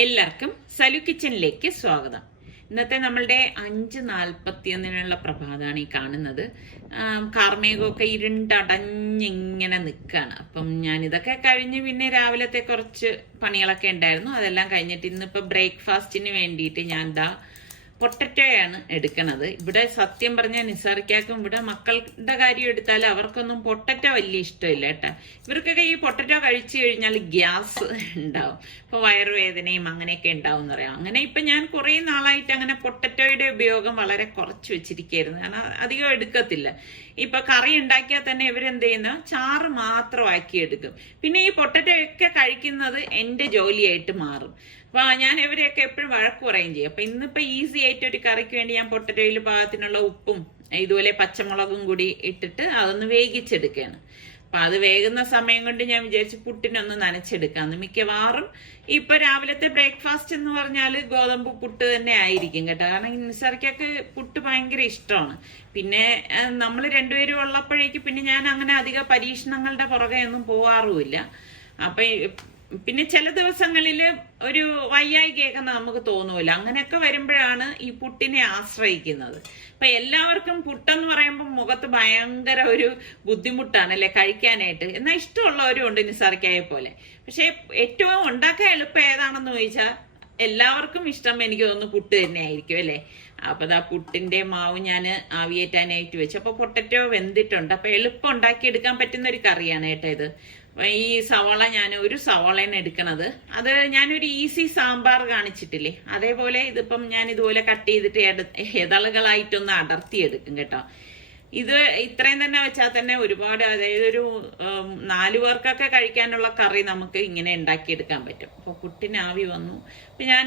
എല്ലാവർക്കും സലു കിച്ചനിലേക്ക് സ്വാഗതം. ഇന്നത്തെ നമ്മളുടെ 5:41 പ്രഭാതമാണ് ഈ കാണുന്നത്. കാർമേഘമൊക്കെ ഇരുണ്ടടഞ്ഞിങ്ങനെ നിൽക്കുകയാണ്. അപ്പം ഞാനിതൊക്കെ കഴിഞ്ഞ് പിന്നെ രാവിലത്തെ കുറച്ച് പണികളൊക്കെ ഉണ്ടായിരുന്നു. അതെല്ലാം കഴിഞ്ഞിട്ട് ഇന്നിപ്പോൾ ബ്രേക്ക്ഫാസ്റ്റിന് വേണ്ടിയിട്ട് ഞാൻ പൊട്ടറ്റോയാണ് എടുക്കണത്. ഇവിടെ സത്യം പറഞ്ഞാൽ നിസാറിക്കാക്കും ഇവിടെ മക്കളുടെ കാര്യം എടുത്താൽ അവർക്കൊന്നും പൊട്ടറ്റോ വലിയ ഇഷ്ടമില്ല കേട്ടോ. ഇവർക്കൊക്കെ ഈ പൊട്ടറ്റോ കഴിച്ചു കഴിഞ്ഞാൽ ഗ്യാസ് ഉണ്ടാവും, ഇപ്പൊ വയറുവേദനയും അങ്ങനെയൊക്കെ ഉണ്ടാവും എന്ന് പറയാം. അങ്ങനെ ഇപ്പൊ ഞാൻ കുറെ നാളായിട്ട് അങ്ങനെ പൊട്ടറ്റോയുടെ ഉപയോഗം വളരെ കുറച്ച് വെച്ചിരിക്കുകയായിരുന്നു. കാരണം അധികം എടുക്കത്തില്ല. ഇപ്പൊ കറി ഉണ്ടാക്കിയാൽ തന്നെ ഇവരെന്ത് ചെയ്യുന്ന ചാറ് മാത്രമാക്കി എടുക്കും. പിന്നെ ഈ പൊട്ടറ്റോ ഒക്കെ കഴിക്കുന്നത് എന്റെ ജോലിയായിട്ട് മാറും. അപ്പൊ ഞാൻ ഇവരെയൊക്കെ എപ്പോഴും വഴക്ക് പറയുകയും ചെയ്യും. അപ്പൊ ഇന്നിപ്പോ ഈസി ആയിട്ട് ഒരു കറിക്ക് വേണ്ടി ഞാൻ പൊട്ടറ്റോയിൽ പാകത്തിനുള്ള ഉപ്പും ഇതുപോലെ പച്ചമുളകും കൂടി ഇട്ടിട്ട് അതൊന്ന് വേവിച്ചെടുക്കുകയാണ്. അപ്പൊ അത് വേകുന്ന സമയം കൊണ്ട് ഞാൻ വിചാരിച്ചു പുട്ടിനൊന്ന് നനച്ചെടുക്കാന്ന്. മിക്കവാറും ഇപ്പൊ രാവിലത്തെ ബ്രേക്ക്ഫാസ്റ്റ് എന്ന് പറഞ്ഞാല് ഗോതമ്പ് പുട്ട് തന്നെ ആയിരിക്കും കേട്ടോ. കാരണം നിസാർക്കൊക്കെ പുട്ട് ഭയങ്കര ഇഷ്ടമാണ്. പിന്നെ നമ്മൾ രണ്ടുപേരും ഉള്ളപ്പോഴേക്ക് പിന്നെ ഞാൻ അങ്ങനെ അധിക പരീക്ഷണങ്ങളുടെ പുറകെ ഒന്നും പോവാറുമില്ല. അപ്പൊ പിന്നെ ചില ദിവസങ്ങളിൽ ഒരു വയ്യായികയൊക്കെ നമുക്ക് തോന്നുമല്ലോ. അങ്ങനെയൊക്കെ വരുമ്പോഴാണ് ഈ പുട്ടിനെ ആശ്രയിക്കുന്നത്. അപ്പൊ എല്ലാവർക്കും പുട്ടെന്ന് പറയുമ്പോൾ മുഖത്ത് ഭയങ്കര ഒരു ബുദ്ധിമുട്ടാണ് അല്ലെ കഴിക്കാനായിട്ട്. എന്നാൽ ഇഷ്ടമുള്ളവരും ഉണ്ട് നിസാറിക്കായെ പോലെ. പക്ഷെ ഏറ്റവും ഉണ്ടാക്കാൻ എളുപ്പം ഏതാണെന്ന് ചോദിച്ചാൽ എല്ലാവർക്കും ഇഷ്ടം എനിക്ക് തോന്നുന്നു പുട്ട് തന്നെ ആയിരിക്കും അല്ലെ. അപ്പൊ ആ പുട്ടിന്റെ മാവ് ഞാൻ ആവിയേറ്റാനായിട്ട് വെച്ചു. അപ്പൊ പൊട്ടറ്റോ വെന്തിട്ടുണ്ട്. അപ്പൊ എളുപ്പം ഉണ്ടാക്കിയെടുക്കാൻ പറ്റുന്ന ഒരു കറിയാണ് കേട്ടോ ഇത്. ഈ സവാള ഞാൻ ഒരു സവാളയാണ് എടുക്കണത്. അത് ഞാനൊരു ഈസി സാമ്പാർ കാണിച്ചിട്ടില്ലേ, അതേപോലെ ഇതിപ്പം ഞാൻ ഇതുപോലെ കട്ട് ചെയ്തിട്ട് ഇതളുകളായിട്ടൊന്ന് അടർത്തിയെടുക്കും കേട്ടോ. ഇത് ഇത്രയും തന്നെ വെച്ചാൽ തന്നെ ഒരുപാട്, അതായത് ഒരു 4 പേർക്കൊക്കെ കഴിക്കാനുള്ള കറി നമുക്ക് ഇങ്ങനെ ഉണ്ടാക്കിയെടുക്കാൻ പറ്റും. അപ്പൊ പുട്ടിന് ആവി വന്നു. അപ്പൊ ഞാൻ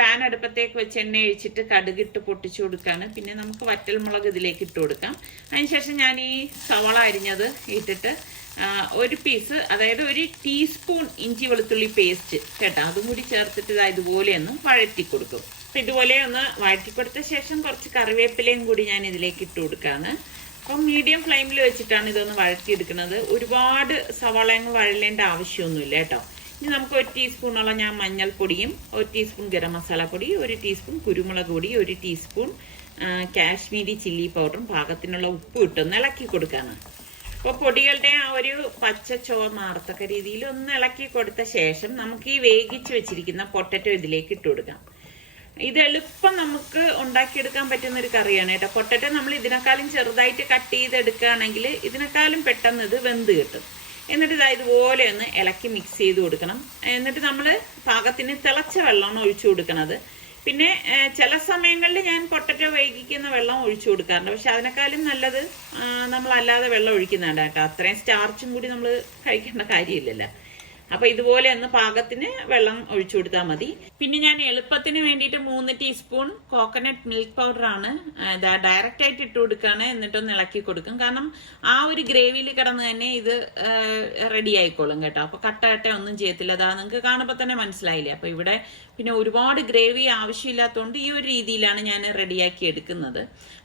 പാൻ അടുപ്പത്തേക്ക് വെച്ച് എണ്ണ ഒഴിച്ചിട്ട് കടുകിട്ട് പൊട്ടിച്ചു കൊടുക്കാണ്. പിന്നെ നമുക്ക് വറ്റൽമുളക് ഇതിലേക്ക് ഇട്ട് കൊടുക്കാം. അതിനുശേഷം ഞാൻ ഈ സവാള അരിഞ്ഞത് ഇട്ടിട്ട് ഒരു പീസ്, അതായത് 1 ടീസ്പൂൺ ഇഞ്ചി വെളുത്തുള്ളി പേസ്റ്റ് കേട്ടോ, അതും കൂടി ചേർത്തിട്ട് ഇതുപോലെ ഒന്ന് വഴറ്റി കൊടുക്കും. അപ്പൊ ഇതുപോലെ ഒന്ന് വഴറ്റി കൊടുത്ത ശേഷം കുറച്ച് കറിവേപ്പിലയും കൂടി ഞാൻ ഇതിലേക്ക് ഇട്ട് കൊടുക്കാണ്. അപ്പം മീഡിയം ഫ്ലെയിമിൽ വെച്ചിട്ടാണ് ഇതൊന്ന് വഴറ്റിയെടുക്കുന്നത്. ഒരുപാട് സവാളയങ്ങ് വഴലേണ്ട ആവശ്യമൊന്നുമില്ല കേട്ടോ. ഇനി നമുക്ക് 1 ടീസ്പൂണോളം ഞാൻ മഞ്ഞൾപ്പൊടിയും, 1 ടീസ്പൂൺ ഗരം മസാല പൊടി, 1 ടീസ്പൂൺ കുരുമുളക് പൊടി, 1 ടീസ്പൂൺ കാശ്മീരി ചില്ലി പൗഡറും പാകത്തിനുള്ള ഉപ്പ് ഇട്ടൊന്ന് ഇളക്കി കൊടുക്കാണ്. അപ്പോൾ പൊടികളുടെ ആ ഒരു പച്ച ചുവ മാറത്തക്ക രീതിയിൽ ഒന്ന് ഇളക്കി കൊടുത്ത ശേഷം നമുക്ക് ഈ വേവിച്ച് വെച്ചിരിക്കുന്ന പൊട്ടറ്റോ ഇതിലേക്ക് ഇട്ട് കൊടുക്കാം. ഇത് എളുപ്പം നമുക്ക് ഉണ്ടാക്കിയെടുക്കാൻ പറ്റുന്ന ഒരു കറിയാണ് കേട്ടോ. പൊട്ടറ്റോ നമ്മൾ ഇതിനേക്കാളും ചെറുതായിട്ട് കട്ട് ചെയ്തെടുക്കുകയാണെങ്കിൽ ഇതിനേക്കാളും പെട്ടെന്ന് ഇത് വെന്ത് കിട്ടും. എന്നിട്ട് ഇതുപോലെ ഒന്ന് ഇളക്കി മിക്സ് ചെയ്ത് കൊടുക്കണം. എന്നിട്ട് നമ്മൾ പാകത്തിന് തിളച്ച വെള്ളമാണ് ഒഴിച്ചു കൊടുക്കുന്നത്. പിന്നെ ചില സമയങ്ങളിൽ ഞാൻ പൊട്ടറ്റോ വേവിക്കുന്ന വെള്ളം ഒഴിച്ചു കൊടുക്കാറുണ്ട്. പക്ഷെ അതിനേക്കാളും നല്ലത് നമ്മളല്ലാതെ വെള്ളം ഒഴിക്കുന്നുണ്ട് കേട്ടോ. അത്രയും സ്റ്റാർച്ചും കൂടി നമ്മൾ കഴിക്കേണ്ട കാര്യമില്ലല്ലോ. അപ്പൊ ഇതുപോലെ ഒന്ന് പാകത്തിന് വെള്ളം ഒഴിച്ചു കൊടുത്താൽ മതി. പിന്നെ ഞാൻ എളുപ്പത്തിന് വേണ്ടിയിട്ട് 3 ടീസ്പൂൺ കോക്കനട്ട് മിൽക്ക് പൗഡറാണ് ഡയറക്റ്റ് ആയിട്ട് ഇട്ട് കൊടുക്കുകയാണ്. എന്നിട്ടൊന്ന് ഇളക്കി കൊടുക്കും. കാരണം ആ ഒരു ഗ്രേവിയിൽ കിടന്ന് തന്നെ ഇത് റെഡി ആയിക്കോളും കേട്ടോ. അപ്പൊ കട്ട ഒന്നും ചെയ്യത്തില്ല. അതാ നിങ്ങൾക്ക് കാണുമ്പോൾ തന്നെ മനസ്സിലായില്ലേ. അപ്പൊ ഇവിടെ പിന്നെ ഒരുപാട് ഗ്രേവി ആവശ്യമില്ലാത്തതുകൊണ്ട് ഈ ഒരു രീതിയിലാണ് ഞാൻ റെഡിയാക്കി എടുക്കുന്നത്.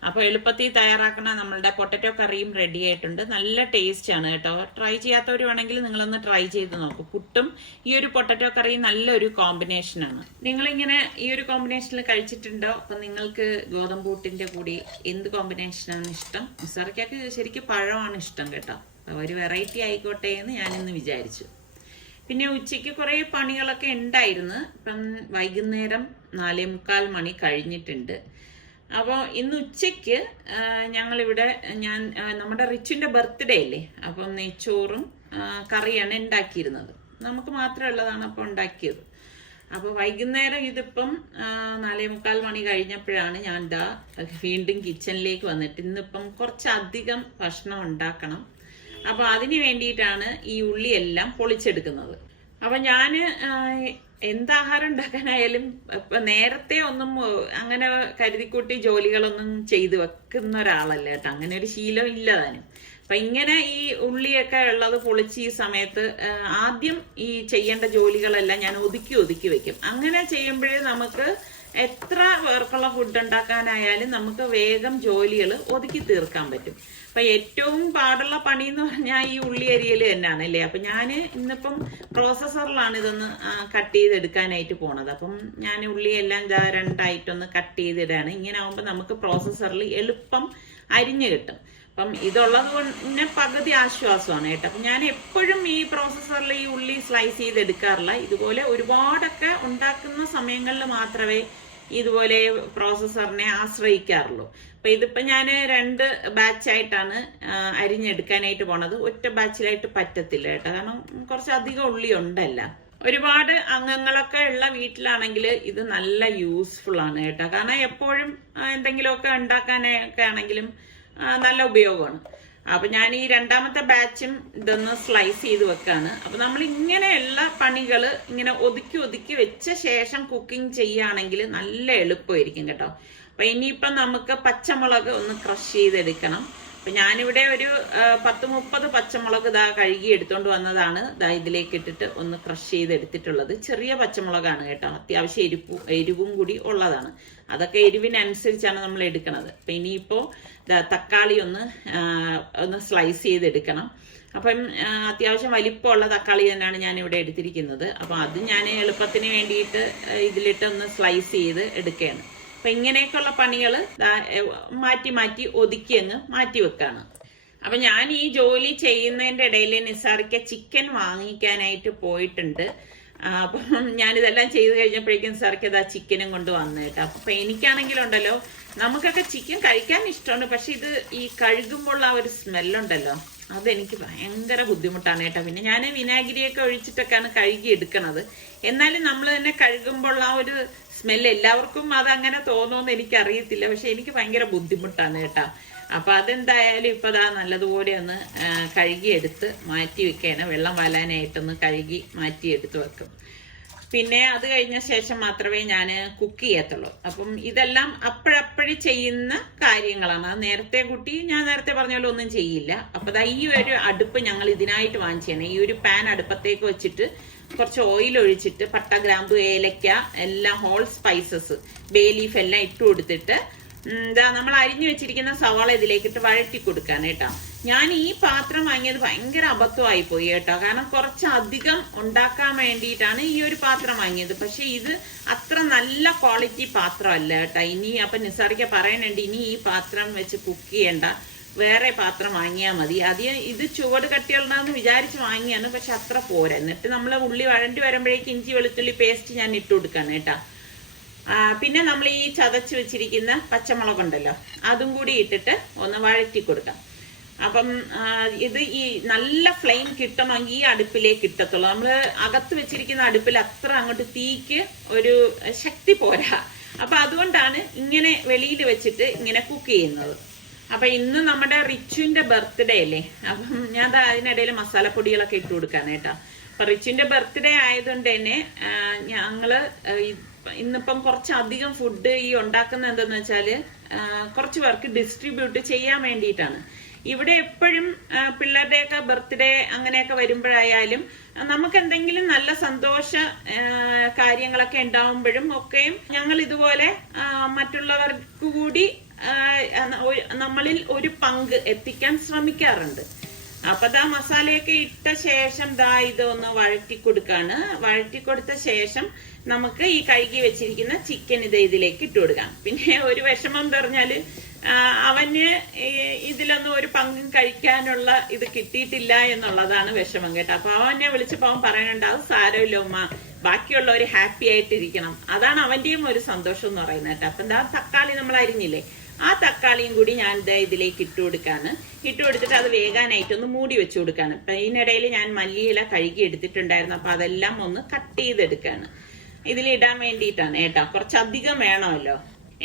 അപ്പോൾ എളുപ്പത്തിൽ തയ്യാറാക്കുന്ന നമ്മളുടെ പൊട്ടറ്റോ കറിയും റെഡി ആയിട്ടുണ്ട്. നല്ല ടേസ്റ്റ് ആണ് കേട്ടോ. ട്രൈ ചെയ്യാത്തവർ വേണമെങ്കിൽ നിങ്ങളൊന്ന് ട്രൈ ചെയ്ത് നോക്കും. പുട്ടും ഈ ഒരു പൊട്ടറ്റോ കറിയും നല്ലൊരു കോമ്പിനേഷനാണ്. നിങ്ങളിങ്ങനെ ഈ ഒരു കോമ്പിനേഷനിൽ കഴിച്ചിട്ടുണ്ടോ? അപ്പൊ നിങ്ങൾക്ക് ഗോതമ്പ് പുട്ടിന്റെ കൂടി എന്ത് കോമ്പിനേഷനാണ് ഇഷ്ടം? നിസാർക്കൊക്കെ ശരിക്കും പഴമാണ് ഇഷ്ടം കേട്ടോ. ഒരു വെറൈറ്റി ആയിക്കോട്ടെ എന്ന് ഞാനിന്ന് വിചാരിച്ചു. പിന്നെ ഉച്ചയ്ക്ക് കുറേ പണികളൊക്കെ ഉണ്ടായിരുന്നു. ഇപ്പം വൈകുന്നേരം 4:45 മണി കഴിഞ്ഞിട്ടുണ്ട്. അപ്പോൾ ഇന്ന് ഉച്ചയ്ക്ക് ഞങ്ങളിവിടെ നമ്മുടെ റിച്ചുവിൻ്റെ ബർത്ത്ഡേ അല്ലേ, അപ്പം നെയ്ച്ചോറും കറിയാണ് ഉണ്ടാക്കിയിരുന്നത്. നമുക്ക് മാത്രമേ ഉള്ളതാണ് അപ്പോൾ ഉണ്ടാക്കിയത്. അപ്പോൾ വൈകുന്നേരം ഇതിപ്പം 4:45 മണി കഴിഞ്ഞപ്പോഴാണ് ഞാൻ വീണ്ടും കിച്ചണിലേക്ക് വന്നിട്ട് ഇന്നിപ്പം കുറച്ചധികം ഭക്ഷണം ഉണ്ടാക്കണം. അപ്പൊ അതിന് വേണ്ടിയിട്ടാണ് ഈ ഉള്ളിയെല്ലാം പൊളിച്ചെടുക്കുന്നത്. അപ്പൊ ഞാന് എന്താഹാരം ഉണ്ടാക്കാനായാലും ഇപ്പൊ നേരത്തെ ഒന്നും അങ്ങനെ കരുതിക്കൂട്ടി ജോലികളൊന്നും ചെയ്തു വെക്കുന്ന ഒരാളല്ല കേട്ടോ. അങ്ങനെ ഒരു ശീലം ഇല്ല താനും. അപ്പൊ ഇങ്ങനെ ഈ ഉള്ളിയൊക്കെ ഉള്ളത് പൊളിച്ച് ഈ സമയത്ത് ആദ്യം ഈ ചെയ്യേണ്ട ജോലികളെല്ലാം ഞാൻ ഒതുക്കി വെക്കും. അങ്ങനെ ചെയ്യുമ്പോഴേ നമുക്ക് എത്ര പേർക്കുള്ള ഫുഡ് ഉണ്ടാക്കാനായാലും നമുക്ക് വേഗം ജോലികൾ ഒതുക്കി തീർക്കാൻ പറ്റും. അപ്പൊ ഏറ്റവും പാടുള്ള പണി എന്ന് പറഞ്ഞാൽ ഈ ഉള്ളി അരിയല് തന്നെയാണ് അല്ലേ. അപ്പൊ ഞാൻ ഇന്നിപ്പം പ്രോസസ്സറിലാണ് ഇതൊന്ന് കട്ട് ചെയ്തെടുക്കാനായിട്ട് പോണത്. അപ്പം ഞാൻ ഉള്ളിയെല്ലാം രണ്ടായിട്ടൊന്ന് കട്ട് ചെയ്തിടാണ്. ഇങ്ങനെ ആവുമ്പോൾ നമുക്ക് പ്രോസസ്സറിൽ എളുപ്പം അരിഞ്ഞു കിട്ടും. അപ്പം ഇതുള്ളത് കൊണ്ട് പകുതി ആശ്വാസമാണ് കേട്ടോ. അപ്പം ഞാൻ എപ്പോഴും ഈ പ്രോസസ്സറിൽ ഈ ഉള്ളി സ്ലൈസ് ചെയ്തെടുക്കാറില്ല. ഇതുപോലെ ഒരുപാടൊക്കെ ഉണ്ടാക്കുന്ന സമയങ്ങളിൽ മാത്രമേ ഇതുപോലെ പ്രോസസ്സറിനെ ആശ്രയിക്കാറുള്ളൂ. അപ്പൊ ഇതിപ്പോ ഞാൻ 2 ബാച്ചായിട്ടാണ് അരിഞ്ഞെടുക്കാനായിട്ട് പോണത്. ഒറ്റ ബാച്ചിലായിട്ട് പറ്റത്തില്ല കേട്ടോ, കാരണം കുറച്ചധികം ഉള്ളി ഉണ്ടല്ല. ഒരുപാട് അംഗങ്ങളൊക്കെ ഉള്ള വീട്ടിലാണെങ്കിൽ ഇത് നല്ല യൂസ്ഫുൾ ആണ് കേട്ടോ, കാരണം എപ്പോഴും എന്തെങ്കിലുമൊക്കെ ഉണ്ടാക്കാനൊക്കെ ആണെങ്കിലും നല്ല ഉപയോഗമാണ്. അപ്പൊ ഞാൻ ഈ 2ാമത്തെ ബാച്ചും ഇതൊന്ന് സ്ലൈസ് ചെയ്ത് വെക്കാണ്. അപ്പൊ നമ്മൾ ഇങ്ങനെയുള്ള പണികൾ ഇങ്ങനെ ഒതുക്കി ഒതുക്കി വെച്ച ശേഷം കുക്കിംഗ് ചെയ്യുകയാണെങ്കിൽ നല്ല എളുപ്പമായിരിക്കും കേട്ടോ. അപ്പൊ ഇനിയിപ്പം നമുക്ക് പച്ചമുളക് ഒന്ന് ക്രഷ് ചെയ്തെടുക്കണം. അപ്പൊ ഞാനിവിടെ ഒരു 10-30 പച്ചമുളക് കഴുകി എടുത്തോണ്ട് വന്നതാണ് ഇതിലേക്ക് ഇട്ടിട്ട് ഒന്ന് ക്രഷ് ചെയ്തെടുത്തിട്ടുള്ളത്. ചെറിയ പച്ചമുളകാണ് കേട്ടോ, അത്യാവശ്യം എരിവും കൂടി ഉള്ളതാണ്. അതൊക്കെ എരിവിനനുസരിച്ചാണ് നമ്മൾ എടുക്കുന്നത്. അപ്പൊ ഇനിയിപ്പോ തക്കാളി ഒന്ന് സ്ലൈസ് ചെയ്തെടുക്കണം. അപ്പം അത്യാവശ്യം വലിപ്പമുള്ള തക്കാളി തന്നെയാണ് ഞാൻ ഇവിടെ എടുത്തിരിക്കുന്നത്. അപ്പൊ അത് ഞാൻ എളുപ്പത്തിന് വേണ്ടിയിട്ട് ഇതിലിട്ട് ഒന്ന് സ്ലൈസ് ചെയ്ത് എടുക്കുകയാണ്. അപ്പൊ ഇങ്ങനെയൊക്കെയുള്ള പണികൾ മാറ്റി മാറ്റി ഒതുക്കി അങ്ങ് മാറ്റി വെക്കാണ്. അപ്പൊ ഞാൻ ഈ ജോലി ചെയ്യുന്നതിന്റെ ഇടയിൽ നിസാറിക്ക ചിക്കൻ വാങ്ങിക്കാനായിട്ട് പോയിട്ടുണ്ട്. അപ്പം ഞാനിതെല്ലാം ചെയ്ത് കഴിഞ്ഞപ്പോഴേക്കും നിസാറിക്ക ചിക്കനും കൊണ്ട് വന്നു കേട്ടോ. അപ്പൊ എനിക്കാണെങ്കിലുണ്ടല്ലോ, നമുക്കൊക്കെ ചിക്കൻ കഴിക്കാൻ ഇഷ്ടമുണ്ട്, പക്ഷെ ഇത് ഈ കഴുകുമ്പോൾ ആ ഒരു സ്മെല്ലുണ്ടല്ലോ, അതെനിക്ക് ഭയങ്കര ബുദ്ധിമുട്ടാണ് കേട്ടോ. പിന്നെ ഞാൻ വിനാഗിരിയൊക്കെ ഒഴിച്ചിട്ടൊക്കെയാണ് കഴുകി എടുക്കണത്. എന്നാലും നമ്മൾ തന്നെ കഴുകുമ്പോൾ ആ ഒരു സ്മെല്ല് എല്ലാവർക്കും അതങ്ങനെ തോന്നുമെന്ന് എനിക്കറിയത്തില്ല, പക്ഷെ എനിക്ക് ഭയങ്കര ബുദ്ധിമുട്ടാണ് കേട്ടോ. അപ്പൊ അതെന്തായാലും ഇപ്പൊ നല്ലതുപോലെ ഒന്ന് കഴുകിയെടുത്ത് മാറ്റി വെക്കുകയാണ്. വെള്ളം വലാനായിട്ടൊന്ന് കഴുകി മാറ്റിയെടുത്ത് വെക്കും. പിന്നെ അത് കഴിഞ്ഞ ശേഷം മാത്രമേ ഞാൻ കുക്ക് ചെയ്യത്തുള്ളൂ. അപ്പം ഇതെല്ലാം അപ്പോഴപ്പോഴും ചെയ്യുന്ന കാര്യങ്ങളാണ്. അത് ഞാൻ നേരത്തെ പറഞ്ഞ പോലെ ഒന്നും ചെയ്യില്ല. അപ്പൊ ഈ ഒരു അടുപ്പ് ഞങ്ങൾ ഇതിനായിട്ട് വാങ്ങിച്ചാണ്. ഈ ഒരു പാൻ അടുപ്പത്തേക്ക് വെച്ചിട്ട് കുറച്ച് ഓയിൽ ഒഴിച്ചിട്ട് പട്ട, ഗ്രാമ്പു, ഏലക്ക എല്ലാം, ഹോൾ സ്പൈസസ്, ബേ ലീഫ് എല്ലാം ഇട്ട് കൊടുത്തിട്ട് നമ്മൾ അരിഞ്ഞു വെച്ചിരിക്കുന്ന സവാള ഇതിലേക്കിട്ട് വഴറ്റി കൊടുക്കാൻ കേട്ടോ. ഞാൻ ഈ പാത്രം വാങ്ങിയത് ഭയങ്കര അബദ്ധമായി പോയി കേട്ടോ, കാരണം കുറച്ചധികം ഉണ്ടാക്കാൻ വേണ്ടിയിട്ടാണ് ഈ ഒരു പാത്രം വാങ്ങിയത്. പക്ഷെ ഇത് അത്ര നല്ല ക്വാളിറ്റി പാത്രമല്ല കേട്ടോ. ഇനി അപ്പൊ നിസാറിക്ക പറയുന്നുണ്ട്, ഇനി ഈ പാത്രം വെച്ച് കുക്ക് ചെയ്യണ്ട, വേറെ പാത്രം വാങ്ങിയാൽ മതി. ഇത് ചുവട് കട്ടിയുള്ളതെന്ന് വിചാരിച്ച് വാങ്ങിയാണ്, പക്ഷെ അത്ര പോരാ. എന്നിട്ട് നമ്മൾ ഉള്ളി വഴണ്ടി വരുമ്പോഴേക്ക് ഇഞ്ചി വെളുത്തുള്ളി പേസ്റ്റ് ഞാൻ ഇട്ട് കൊടുക്കാണ് കേട്ടോ. പിന്നെ നമ്മൾ ഈ ചതച്ച് വെച്ചിരിക്കുന്ന പച്ചമുളക് ഉണ്ടല്ലോ, അതും കൂടി ഇട്ടിട്ട് ഒന്ന് വഴറ്റി കൊടുക്കാം. അപ്പം ഇത് ഈ നല്ല ഫ്ലെയിം കിട്ടണമെങ്കിൽ ഈ അടുപ്പിലേക്ക് കിട്ടത്തുള്ളൂ. നമ്മൾ അകത്ത് വെച്ചിരിക്കുന്ന അടുപ്പിൽ അത്ര അങ്ങോട്ട് തീക്ക് ഒരു ശക്തി പോരാ. അപ്പൊ അതുകൊണ്ടാണ് ഇങ്ങനെ വെളിയിൽ വെച്ചിട്ട് ഇങ്ങനെ കുക്ക് ചെയ്യുന്നത്. അപ്പൊ ഇന്ന് നമ്മുടെ റിച്ചുവിന്റെ ബർത്ത്ഡേ അല്ലേ, അപ്പം ഞാൻ അതിനിടയിൽ മസാലപ്പൊടികളൊക്കെ ഇട്ട് കൊടുക്കാണ് കേട്ടോ. അപ്പൊ റിച്ചുവിന്റെ ബർത്ത്ഡേ ആയതുകൊണ്ട് തന്നെ ഞങ്ങള് ഇന്നിപ്പം കുറച്ചധികം ഫുഡ് ഈ ഉണ്ടാക്കുന്ന എന്താന്ന് വെച്ചാല് കുറച്ച് പേർക്ക് ഡിസ്ട്രിബ്യൂട്ട് ചെയ്യാൻ വേണ്ടിയിട്ടാണ്. ഇവിടെ എപ്പോഴും പിള്ളേരുടെയൊക്കെ ബർത്ത്ഡേ അങ്ങനെയൊക്കെ വരുമ്പോഴായാലും നമുക്ക് എന്തെങ്കിലും നല്ല സന്തോഷ കാര്യങ്ങളൊക്കെ ഉണ്ടാവുമ്പോഴും ഒക്കെയും ഞങ്ങൾ ഇതുപോലെ മറ്റുള്ളവർക്ക് കൂടി നമ്മളിൽ ഒരു പങ്ക് എത്തിക്കാൻ ശ്രമിക്കാറുണ്ട്. അപ്പൊ മസാലയൊക്കെ ഇട്ട ശേഷം ഇതൊന്ന് വഴറ്റി കൊടുക്കാണ്. വഴറ്റി കൊടുത്ത ശേഷം നമുക്ക് ഈ കഴുകി വെച്ചിരിക്കുന്ന ചിക്കൻ ഇതിലേക്ക് ഇട്ട് കൊടുക്കാം. പിന്നെ ഒരു വിഷമം എന്ന് പറഞ്ഞാല് അവന് ഇതിലൊന്നും ഒരു പങ്കും കഴിക്കാനുള്ള ഇത് കിട്ടിയിട്ടില്ല എന്നുള്ളതാണ് വിഷമം കേട്ടോ. അപ്പൊ അവനെ വിളിച്ചപ്പോ അവൻ പറയാനുണ്ട്, അത് സാരമില്ല ഉമ്മ, ബാക്കിയുള്ളവർ ഹാപ്പി ആയിട്ടിരിക്കണം, അതാണ് അവന്റെയും ഒരു സന്തോഷം എന്ന് പറയുന്നത് കേട്ടോ. അപ്പൊ തക്കാളി നമ്മൾ അരിഞ്ഞില്ലേ, ആ തക്കാളിയും കൂടി ഞാൻ ഇതിലേക്ക് ഇട്ട് കൊടുക്കാണ്. ഇട്ട് കൊടുത്തിട്ട് അത് വേകാനായിട്ടൊന്ന് മൂടി വെച്ച് കൊടുക്കാണ്. അപ്പൊ ഇതിനിടയിൽ ഞാൻ മല്ലിയില കഴുകി എടുത്തിട്ടുണ്ടായിരുന്നു, അപ്പൊ അതെല്ലാം ഒന്ന് കട്ട് ചെയ്തെടുക്കാണ്. ഇതിലിടാൻ വേണ്ടിയിട്ടാണ് കേട്ടോ, കുറച്ചധികം വേണമല്ലോ.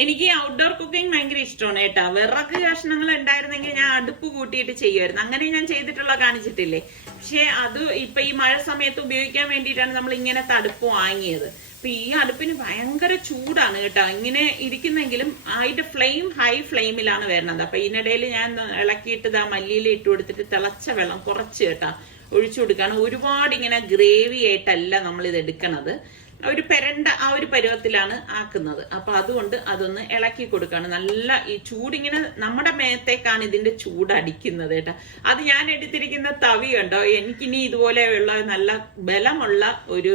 എനിക്ക് ഔട്ട്ഡോർ കുക്കിംഗ് ഭയങ്കര ഇഷ്ടമാണ് കേട്ടോ. വിറക് കഷ്ണങ്ങൾ ഉണ്ടായിരുന്നെങ്കിൽ ഞാൻ അടുപ്പ് കൂട്ടിയിട്ട് ചെയ്യുമായിരുന്നു. അങ്ങനെ ഞാൻ ചെയ്തിട്ടുള്ള കാണിച്ചിട്ടില്ലേ. പക്ഷെ അത് ഇപ്പൊ ഈ മഴ സമയത്ത് ഉപയോഗിക്കാൻ വേണ്ടിയിട്ടാണ് നമ്മൾ ഇങ്ങനത്തെ അടുപ്പ് വാങ്ങിയത്. അപ്പൊ ഈ അടുപ്പിന് ഭയങ്കര ചൂടാണ് കേട്ടോ. ഇങ്ങനെ ഇരിക്കുന്നെങ്കിലും അതിന്റെ ഫ്ലെയിം ഹൈ ഫ്ലെയിമിലാണ് വരുന്നത്. അപ്പൊ ഇതിനിടയിൽ ഞാൻ ഇളക്കിയിട്ട് മല്ലിയില ഇട്ട് കൊടുത്തിട്ട് തിളച്ച വെള്ളം കുറച്ച് കേട്ടോ ഒഴിച്ചു കൊടുക്കാണ്. ഒരുപാട് ഇങ്ങനെ ഗ്രേവി ആയിട്ടല്ല നമ്മൾ ഇത് എടുക്കണത്, ഒരു പെരണ്ട ആ ഒരു പരുവത്തിലാണ് ആക്കുന്നത്. അപ്പൊ അതുകൊണ്ട് അതൊന്ന് ഇളക്കി കൊടുക്കാണ്. നല്ല ഈ ചൂടിങ്ങനെ നമ്മുടെ മേത്തേക്കാണ് ഇതിന്റെ ചൂട് അടിക്കുന്നത് കേട്ടോ. അത് ഞാൻ എടുത്തിരിക്കുന്ന തവി കണ്ടോ, എനിക്കിനി ഇതുപോലെയുള്ള നല്ല ബലമുള്ള ഒരു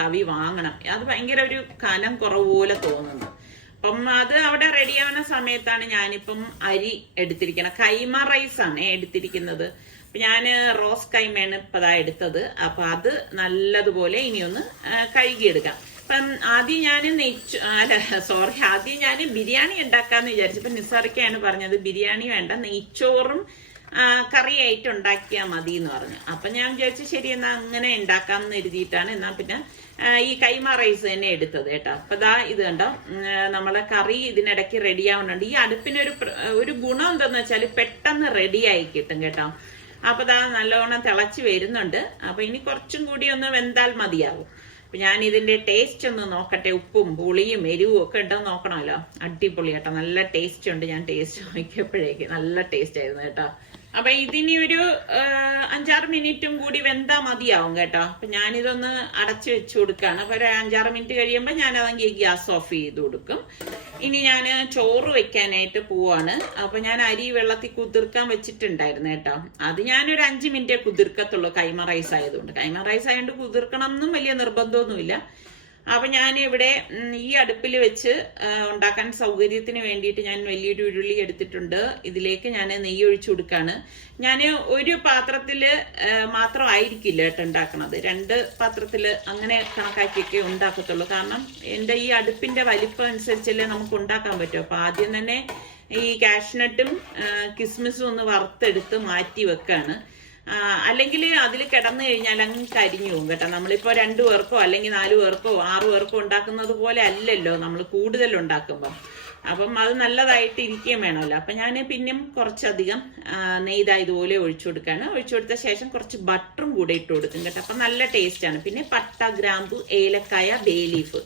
തവി വാങ്ങണം. അത് ഭയങ്കര ഒരു കനം കുറവ് പോലെ തോന്നുന്നു. അപ്പം അത് അവിടെ റെഡിയാവുന്ന സമയത്താണ് ഞാനിപ്പം അരി എടുത്തിരിക്കണം. കൈമ റൈസ് ആണ് എടുത്തിരിക്കുന്നത്. അപ്പൊ ഞാൻ റോസ് കൈമയാണ് ഇപ്പതാ എടുത്തത്. അപ്പൊ അത് നല്ലതുപോലെ ഇനിയൊന്ന് കഴുകിയെടുക്കാം. അപ്പം ആദ്യം ഞാൻ ആദ്യം ഞാൻ ബിരിയാണി ഉണ്ടാക്കാന്ന് വിചാരിച്ചപ്പോ നിസാറിക്കാണ് പറഞ്ഞത് ബിരിയാണി വേണ്ട, നെയ്ച്ചോറും കറിയായിട്ട് ഉണ്ടാക്കിയാൽ മതി എന്ന് പറഞ്ഞു. അപ്പൊ ഞാൻ വിചാരിച്ചു ശരി എന്നാ അങ്ങനെ ഉണ്ടാക്കാമെന്ന് എഴുതിയിട്ടാണ് എന്നാ പിന്നെ ഈ കൈമ റൈസ് തന്നെ എടുത്തത് കേട്ടോ. അപ്പൊ ദാ ഇത് കണ്ടോ, നമ്മളെ കറി ഇതിനിടയ്ക്ക് റെഡി ആവുന്നുണ്ട്. ഈ അടുപ്പിനൊരു ഒരു ഗുണം എന്താന്ന് വെച്ചാൽ പെട്ടെന്ന് റെഡി ആയി കിട്ടും കേട്ടോ. അപ്പൊ ദാ നല്ലോണം തിളച്ച് വരുന്നുണ്ട്. അപ്പൊ ഇനി കുറച്ചും കൂടി ഒന്ന് വെന്താൽ മതിയാവും. അപ്പൊ ഞാൻ ഇതിന്റെ ടേസ്റ്റ് ഒന്ന് നോക്കട്ടെ. ഉപ്പും പുളിയും എരിവും ഒക്കെ ഉണ്ടോ നോക്കണമല്ലോ. അടിപൊളി കേട്ടോ, നല്ല ടേസ്റ്റ് ഉണ്ട്. ഞാൻ ടേസ്റ്റ് നോക്കിയപ്പോഴേക്ക് നല്ല ടേസ്റ്റ് ആയിരുന്നു കേട്ടോ. അപ്പൊ ഇതിനി ഒരു 5-6 മിനിറ്റും കൂടി വെന്താ മതിയാവും കേട്ടോ. അപ്പൊ ഞാനിതൊന്ന് അടച്ചു വെച്ചു കൊടുക്കാണ്. അപ്പൊ ഒരു 5-6 മിനിറ്റ് കഴിയുമ്പോൾ ഞാൻ അതെങ്കിൽ ഗ്യാസ് ഓഫ് ചെയ്ത് കൊടുക്കും. ഇനി ഞാൻ ചോറ് വെക്കാനായിട്ട് പോവാണ്. അപ്പൊ ഞാൻ അരി വെള്ളത്തിൽ കുതിർക്കാൻ വെച്ചിട്ടുണ്ടായിരുന്നു കേട്ടോ. അത് ഞാനൊരു 5 മിനിറ്റേ കുതിർക്കത്തുള്ളൂ, കൈമ റൈസ് ആയതുകൊണ്ട്. കൈമ റൈസ് ആയതുകൊണ്ട് കുതിർക്കണം എന്നും വലിയ നിർബന്ധമൊന്നുമില്ല. അപ്പൊ ഞാൻ ഇവിടെ ഈ അടുപ്പിൽ വെച്ച് ഉണ്ടാക്കാൻ സൗകര്യത്തിന് വേണ്ടിയിട്ട് ഞാൻ വലിയൊരു ഉരുളി എടുത്തിട്ടുണ്ട്. ഇതിലേക്ക് ഞാൻ നെയ്യ് ഒഴിച്ചു കൊടുക്കാണ്. ഞാൻ ഒരു പാത്രത്തില് മാത്രം ആയിരിക്കില്ല കേട്ടോ ഉണ്ടാക്കണത്, 2 പാത്രത്തില് അങ്ങനെ കണക്കാക്കിയൊക്കെ ഉണ്ടാക്കത്തുള്ളൂ. കാരണം എൻ്റെ ഈ അടുപ്പിന്റെ വലിപ്പം അനുസരിച്ചല്ലേ നമുക്ക് ഉണ്ടാക്കാൻ പറ്റും. അപ്പൊ ആദ്യം തന്നെ ഈ കാഷ്നട്ടും കിസ്മിസും ഒന്ന് വറുത്തെടുത്ത് മാറ്റി വെക്കാണ്. അല്ലെങ്കിൽ അതിൽ കിടന്നു കഴിഞ്ഞാൽ അങ്ങ് കരിഞ്ഞു പോകും കേട്ടോ. നമ്മളിപ്പോ 2 പേർക്കോ അല്ലെങ്കിൽ 4 പേർക്കോ 6 പേർക്കോ ഉണ്ടാക്കുന്നത് പോലെ അല്ലല്ലോ നമ്മൾ കൂടുതൽ ഉണ്ടാക്കുമ്പോൾ. അപ്പം അത് നല്ലതായിട്ട് ഇരിക്കുകയും വേണമല്ലോ. അപ്പൊ ഞാൻ പിന്നെയും കുറച്ചധികം നെയ്ത് ഇതുപോലെ ഒഴിച്ചു കൊടുക്കാണ്. ഒഴിച്ചു കൊടുത്ത ശേഷം കുറച്ച് ബട്ടറും കൂടെ ഇട്ട് കൊടുക്കും കേട്ടോ. അപ്പൊ നല്ല ടേസ്റ്റ് ആണ്. പിന്നെ പട്ട, ഗ്രാമ്പു, ഏലക്കായ, ബേ ലീഫ്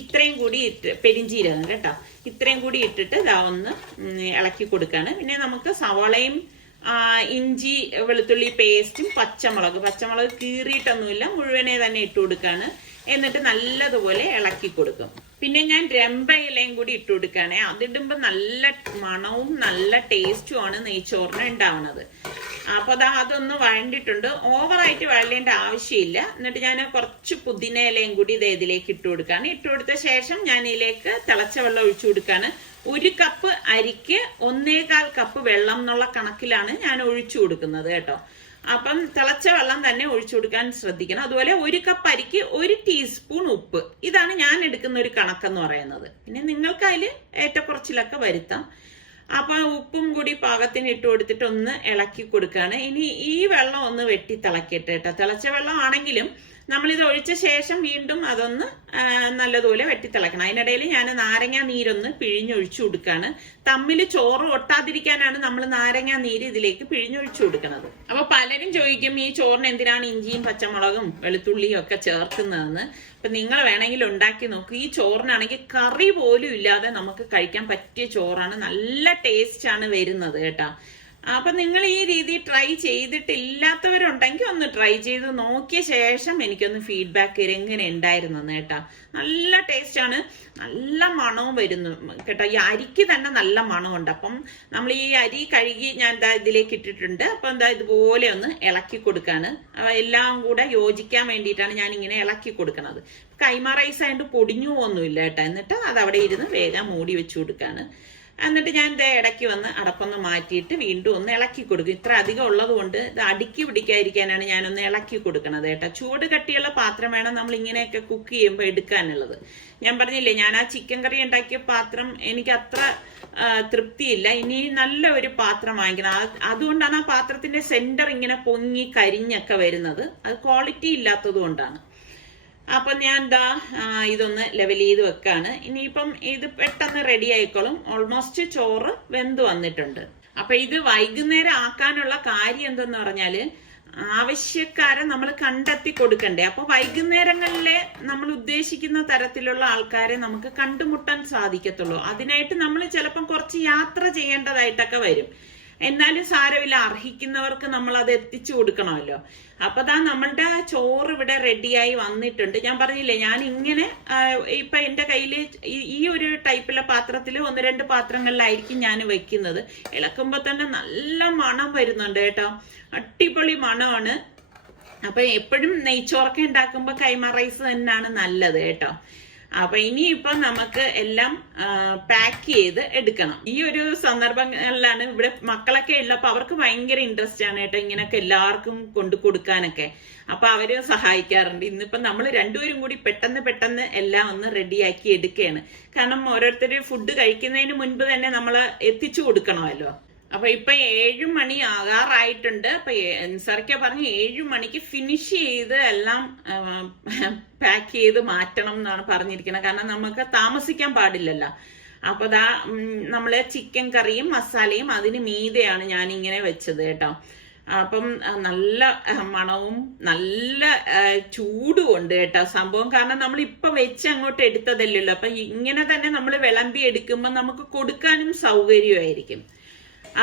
ഇത്രയും കൂടി പെരിഞ്ചീരകം കേട്ടോ, ഇത്രയും കൂടി ഇട്ടിട്ട് ഇതാ ഒന്ന് ഇളക്കി കൊടുക്കാണ്. പിന്നെ നമുക്ക് സവാളയും ഇഞ്ചി വെളുത്തുള്ളി പേസ്റ്റും പച്ചമുളക് കീറിയിട്ടൊന്നുമില്ല, മുഴുവനെ തന്നെ ഇട്ട് കൊടുക്കാണ്. എന്നിട്ട് നല്ലതുപോലെ ഇളക്കി കൊടുക്കും. പിന്നെ ഞാൻ രമ്പ ഇലയും കൂടി ഇട്ട് കൊടുക്കുകയാണെ. അതിടുമ്പോ നല്ല മണവും നല്ല ടേസ്റ്റും ആണ് നെയ്ച്ചോറിന് ഉണ്ടാവുന്നത്. അപ്പൊ അതൊന്ന് വഴണ്ടിട്ടുണ്ട്. ഓവറായിട്ട് വഴലേണ്ട ആവശ്യമില്ല. എന്നിട്ട് ഞാൻ കുറച്ച് പുതിന ഇലയും കൂടി ഇതിലേക്ക് ഇട്ട് കൊടുക്കാണ്. ഇട്ട് കൊടുത്ത ശേഷം ഞാൻ ഇതിലേക്ക് തിളച്ച വെള്ളം ഒഴിച്ചു കൊടുക്കാണ്. 1 കപ്പ് അരിക്ക് 1.25 കപ്പ് വെള്ളം എന്നുള്ള കണക്കിലാണ് ഞാൻ ഒഴിച്ചു കൊടുക്കുന്നത് കേട്ടോ. അപ്പം തിളച്ച വെള്ളം തന്നെ ഒഴിച്ചു കൊടുക്കാൻ ശ്രദ്ധിക്കണം. അതുപോലെ 1 കപ്പ് അരിക്ക് 1 ടീസ്പൂൺ ഉപ്പ്. ഇതാണ് ഞാൻ എടുക്കുന്ന ഒരു കണക്കെന്ന് പറയുന്നത്. പിന്നെ നിങ്ങൾക്ക് അതിൽ ഏറ്റക്കുറച്ചിലൊക്കെ വരുത്താം. അപ്പൊ ഉപ്പും കൂടി പാകത്തിന് ഇട്ട് കൊടുത്തിട്ട് ഒന്ന് ഇളക്കി കൊടുക്കുകയാണ്. ഇനി ഈ വെള്ളം ഒന്ന് വെട്ടി തിളക്കട്ടെ കേട്ടോ. തിളച്ച വെള്ളം ആണെങ്കിലും നമ്മളിത് ഒഴിച്ച ശേഷം വീണ്ടും അതൊന്ന് നല്ലതുപോലെ വെട്ടിത്തിളക്കണം. അതിനിടയിൽ ഞാൻ നാരങ്ങ നീരൊന്ന് പിഴിഞ്ഞൊഴിച്ചു കൊടുക്കാണ്. തമ്മിൽ ചോറ് ഒട്ടാതിരിക്കാനാണ് നമ്മൾ നാരങ്ങ നീര് ഇതിലേക്ക് പിഴിഞ്ഞൊഴിച്ചു കൊടുക്കുന്നത്. അപ്പൊ പലരും ചോദിക്കും ഈ ചോറിന് എന്തിനാണ് ഇഞ്ചിയും പച്ചമുളകും വെളുത്തുള്ളിയും ഒക്കെ ചേർക്കുന്നതെന്ന്. അപ്പൊ നിങ്ങൾ വേണമെങ്കിൽ ഉണ്ടാക്കി നോക്കൂ. ഈ ചോറിനാണെങ്കിൽ കറി പോലും ഇല്ലാതെ നമുക്ക് കഴിക്കാൻ പറ്റിയ ചോറാണ്. നല്ല ടേസ്റ്റ് ആണ് വരുന്നത് കേട്ടോ. അപ്പൊ നിങ്ങൾ ഈ രീതി ട്രൈ ചെയ്തിട്ടില്ലാത്തവരുണ്ടെങ്കിൽ ഒന്ന് ട്രൈ ചെയ്ത് നോക്കിയ ശേഷം എനിക്കൊന്ന് ഫീഡ്ബാക്ക് തരും എങ്ങനെ ഉണ്ടായിരുന്നെന്ന് കേട്ടോ. നല്ല ടേസ്റ്റ് ആണ്, നല്ല മണവും വരുന്നു കേട്ടോ. ഈ അരിക്ക് തന്നെ നല്ല മണമുണ്ട്. അപ്പം നമ്മൾ ഈ അരി കഴുകി ഞാൻ എന്താ ഇതിലേക്ക് ഇട്ടിട്ടുണ്ട്. അപ്പൊ എന്താ ഇതുപോലെ ഒന്ന് ഇളക്കി കൊടുക്കാണ്. എല്ലാം കൂടെ യോജിക്കാൻ വേണ്ടിയിട്ടാണ് ഞാൻ ഇങ്ങനെ ഇളക്കി കൊടുക്കുന്നത്. കൈമ റൈസ് ആയിട്ട് പൊടിഞ്ഞു പോകുന്നില്ല കേട്ടോ. എന്നിട്ട് അത് അവിടെ ഇരുന്ന് വേഗം മൂടി വെച്ചു കൊടുക്കാണ്. എന്നിട്ട് ഞാൻ ഇത് ഇടയ്ക്ക് വന്ന് അടപ്പൊന്ന് മാറ്റിയിട്ട് വീണ്ടും ഒന്ന് ഇളക്കി കൊടുക്കും. ഇത്ര അധികം ഉള്ളത് കൊണ്ട് ഇത് അടുക്കി പിടിക്കാതിരിക്കാനാണ് ഞാനൊന്ന് ഇളക്കി കൊടുക്കണത് കേട്ടോ. ചൂട് കട്ടിയുള്ള പാത്രം വേണം നമ്മൾ ഇങ്ങനെയൊക്കെ കുക്ക് ചെയ്യുമ്പോൾ എടുക്കാനുള്ളത്. ഞാൻ പറഞ്ഞില്ലേ, ഞാൻ ആ ചിക്കൻ കറി ഉണ്ടാക്കിയ പാത്രം എനിക്ക് അത്ര തൃപ്തിയില്ല. ഇനി നല്ല ഒരു പാത്രം വാങ്ങിക്കണം. അതുകൊണ്ടാണ് ആ പാത്രത്തിന്റെ സെന്റർ ഇങ്ങനെ പൊങ്ങി കരിഞ്ഞൊക്കെ വരുന്നത്. അത് ക്വാളിറ്റി ഇല്ലാത്തത് കൊണ്ടാണ്. അപ്പൊ ഞാൻ ഇതൊന്ന് ലെവൽ ചെയ്ത് വെക്കാണ്. ഇനിയിപ്പം ഇത് പെട്ടെന്ന് റെഡി ആയിക്കോളും. ഓൾമോസ്റ്റ് ചോറ് വെന്ത് വന്നിട്ടുണ്ട്. അപ്പൊ ഇത് വൈകുന്നേരം ആക്കാനുള്ള കാര്യം എന്തെന്ന് പറഞ്ഞാല് ആവശ്യക്കാരെ നമ്മൾ കണ്ടെത്തി കൊടുക്കണ്ടേ. അപ്പൊ വൈകുന്നേരങ്ങളിലെ നമ്മൾ ഉദ്ദേശിക്കുന്ന തരത്തിലുള്ള ആൾക്കാരെ നമുക്ക് കണ്ടുമുട്ടാൻ സാധിക്കത്തുള്ളൂ. അതിനായിട്ട് നമ്മൾ ചിലപ്പം കുറച്ച് യാത്ര ചെയ്യേണ്ടതായിട്ടൊക്കെ വരും. എന്നാലും സാരമില്ല, അർഹിക്കുന്നവർക്ക് നമ്മൾ അത് എത്തിച്ചു കൊടുക്കണമല്ലോ. അപ്പൊ നമ്മളുടെ ചോറ് ഇവിടെ റെഡിയായി വന്നിട്ടുണ്ട്. ഞാൻ പറഞ്ഞില്ലേ, ഞാൻ ഇങ്ങനെ ഇപ്പൊ എന്റെ കയ്യില് ഈ ഒരു ടൈപ്പിലെ പാത്രത്തിൽ 1-2 പാത്രങ്ങളിലായിരിക്കും ഞാൻ വെക്കുന്നത്. ഇളക്കുമ്പോ തന്നെ നല്ല മണം വരുന്നുണ്ട് കേട്ടോ, അടിപൊളി മണമാണ്. അപ്പൊ എപ്പോഴും നെയ്ച്ചോറൊക്കെ ഉണ്ടാക്കുമ്പോ കൈമ റൈസ് തന്നെയാണ് നല്ലത് കേട്ടോ. അപ്പൊ ഇനിയിപ്പൊ നമുക്ക് എല്ലാം പാക്ക് ചെയ്ത് എടുക്കണം. ഈ ഒരു സന്ദർഭങ്ങളിലാണ് ഇവിടെ മക്കളൊക്കെ ഉള്ളപ്പോ അവർക്ക് ഭയങ്കര ഇൻട്രസ്റ്റ് ആണ് കേട്ടോ ഇങ്ങനൊക്കെ എല്ലാവർക്കും കൊണ്ടു കൊടുക്കാനൊക്കെ. അപ്പൊ അവര് സഹായിക്കാറുണ്ട്. ഇന്നിപ്പം നമ്മൾ രണ്ടുപേരും കൂടി പെട്ടെന്ന് എല്ലാം ഒന്ന് റെഡിയാക്കി എടുക്കുകയാണ്. കാരണം ഓരോരുത്തര് ഫുഡ് കഴിക്കുന്നതിന് മുൻപ് തന്നെ നമ്മൾ എത്തിച്ചു കൊടുക്കണമല്ലോ. അപ്പൊ ഇപ്പൊ 7 മണി ആകാറായിട്ടുണ്ട്. അപ്പൊ സാറിക്ക പറഞ്ഞ് 7 മണിക്ക് ഫിനിഷ് ചെയ്ത് എല്ലാം പാക്ക് ചെയ്ത് മാറ്റണം എന്നാണ് പറഞ്ഞിരിക്കുന്നത്. കാരണം നമുക്ക് താമസിക്കാൻ പാടില്ലല്ലോ. അപ്പൊ നമ്മള് ചിക്കൻ കറിയും മസാലയും അതിന് മീതെയാണ് ഞാൻ ഇങ്ങനെ വെച്ചത് കേട്ടോ. അപ്പം നല്ല മണവും നല്ല ചൂടും ഉണ്ട് കേട്ടോ സംഭവം. കാരണം നമ്മൾ ഇപ്പൊ വെച്ച് അങ്ങോട്ട് എടുത്തതല്ലല്ലോ. അപ്പൊ ഇങ്ങനെ തന്നെ നമ്മൾ വിളമ്പി എടുക്കുമ്പോൾ നമുക്ക് കൊടുക്കാനും സൗകര്യമായിരിക്കും.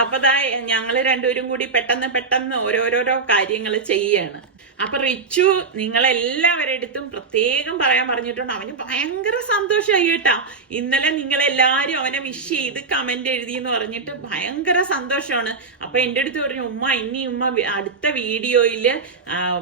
അപ്പൊ ഞങ്ങള് രണ്ടുപേരും കൂടി പെട്ടെന്ന് ഓരോരോ കാര്യങ്ങൾ ചെയ്യാണ്. അപ്പൊ റിച്ചു നിങ്ങളെല്ലാവരുടെ അടുത്തും പ്രത്യേകം പറയാൻ പറഞ്ഞിട്ടുണ്ട്. അവന് ഭയങ്കര സന്തോഷമായി കേട്ടാ. ഇന്നലെ നിങ്ങളെല്ലാരും അവനെ വിഷ് ചെയ്ത് കമന്റ് എഴുതി എന്ന് പറഞ്ഞിട്ട് ഭയങ്കര സന്തോഷമാണ്. അപ്പൊ എന്റെ അടുത്ത് പറഞ്ഞു, ഉമ്മ ഇനി ഉമ്മ അടുത്ത വീഡിയോയില്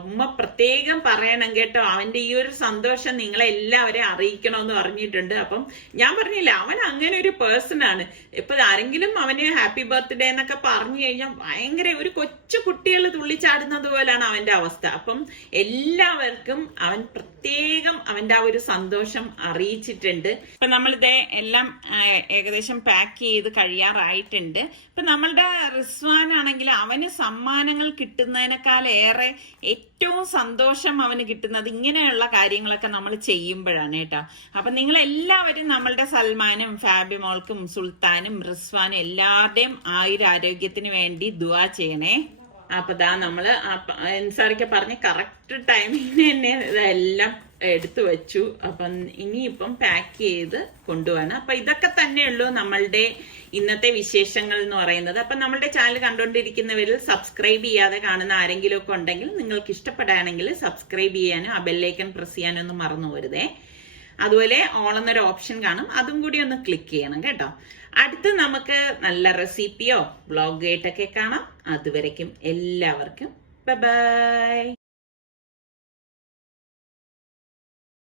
ഉമ്മ പ്രത്യേകം പറയണം കേട്ടോ, അവന്റെ ഈ ഒരു സന്തോഷം നിങ്ങളെല്ലാവരെയും അറിയിക്കണമെന്ന് പറഞ്ഞിട്ടുണ്ട്. അപ്പം ഞാൻ പറഞ്ഞില്ല, അവൻ അങ്ങനെ ഒരു പേഴ്സൺ ആണ്. ഇപ്പൊ ആരെങ്കിലും അവന് ഹാപ്പി ബർത്ത്ഡേ എന്നൊക്കെ പറഞ്ഞു കഴിഞ്ഞാൽ ഭയങ്കര ഒരു കൊച്ചു കുട്ടികൾ തുള്ളിച്ചാടുന്നത് പോലാണ് അവന്റെ അവസ്ഥ. അപ്പം എല്ലാവർക്കും അവൻ പ്രത്യേകം അവന്റെ ആ ഒരു സന്തോഷം അറിയിച്ചിട്ടുണ്ട്. ഇപ്പൊ നമ്മളിത് എല്ലാം ഏകദേശം പാക്ക് ചെയ്ത് കഴിയാറായിട്ടുണ്ട്. ഇപ്പൊ നമ്മളുടെ റിസ്വാനാണെങ്കിൽ അവന് സമ്മാനങ്ങൾ കിട്ടുന്നതിനേക്കാളേറെ ഏറ്റവും സന്തോഷം അവന് കിട്ടുന്നത് ഇങ്ങനെയുള്ള കാര്യങ്ങളൊക്കെ നമ്മൾ ചെയ്യുമ്പോഴാണ് കേട്ടോ. അപ്പൊ നിങ്ങൾ എല്ലാവരും നമ്മളുടെ സൽമാനും ഫാബിമോൾക്കും സുൽത്താനും റിസ്വാനും എല്ലാവരുടെയും ആയുരാരോഗ്യത്തിന് വേണ്ടി ദുആ ചെയ്യണേ. അപ്പൊ നമ്മള് സാറൊക്കെ പറഞ്ഞ് കറക്റ്റ് ടൈമിന് തന്നെ ഇതെല്ലാം എടുത്തു വെച്ചു. അപ്പം ഇനിയിപ്പം പാക്ക് ചെയ്ത് കൊണ്ടുപോകാൻ. അപ്പൊ ഇതൊക്കെ തന്നെയുള്ളൂ നമ്മളുടെ ഇന്നത്തെ വിശേഷങ്ങൾ എന്ന് പറയുന്നത്. അപ്പൊ നമ്മളുടെ ചാനൽ കണ്ടുകൊണ്ടിരിക്കുന്നവരിൽ സബ്സ്ക്രൈബ് ചെയ്യാതെ കാണുന്ന ആരെങ്കിലും ഒക്കെ ഉണ്ടെങ്കിൽ നിങ്ങൾക്ക് ഇഷ്ടപ്പെടുകയാണെങ്കിൽ സബ്സ്ക്രൈബ് ചെയ്യാനും ആ ബെല്ലൈക്കൺ പ്രസ് ചെയ്യാനും ഒന്നും മറന്നു പോരുതേ. അതുപോലെ ഓൾ എന്നൊരു ഓപ്ഷൻ കാണും, അതും കൂടി ഒന്ന് ക്ലിക്ക് ചെയ്യണം കേട്ടോ. അടുത്ത് നമുക്ക് നല്ല റെസിപ്പിയോ വ്ളോഗ് ആയിട്ടൊക്കെ കാണാം. അതുവരയ്ക്കും എല്ലാവർക്കും ബൈ ബൈ.